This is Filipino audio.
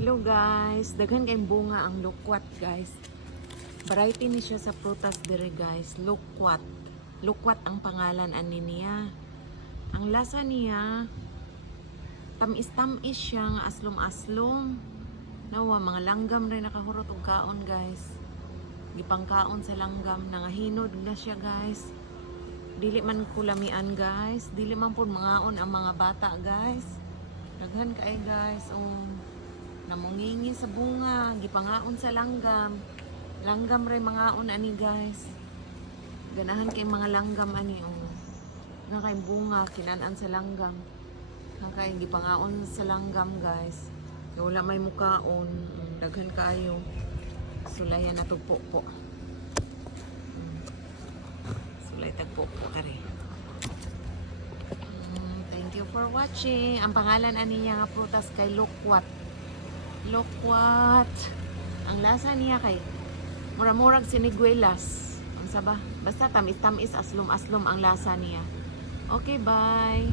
Hello guys, daghan kayong bunga ang lukwat guys. Variety ni siya sa prutas dire guys. Lukwat. Lukwat ang pangalan ani niya. Ang lasa niya tamis-tamis siya nga aslom-aslom. Nawa mga langgam rin nakahurot og kaon guys. Gipangkaon sa langgam nangahinod na siya guys. Dili man kulamian guys, dili man pud mangaon ang mga bata guys. Daghan kay guys. Namungingi sa bunga, gipangaon sa langgam. Langgam ray mangaon ani guys. Ganahan kay mga langgam ani nga kay bunga kinanan sa langgam. Nga kay gipangaon sa langgam guys. Kaya wala may mukaon, daghan kayo. Sulayan na tugpo po. Sulay tagpo po kare. Thank you for watching. Ang pangalan ani niya nga prutas kay lukwat. Lokwat. Ang lasa niya kay mura-murag siniguelas. Ang saba. Basta tamis-tamis, aslom-aslom ang lasa niya. Okay, bye.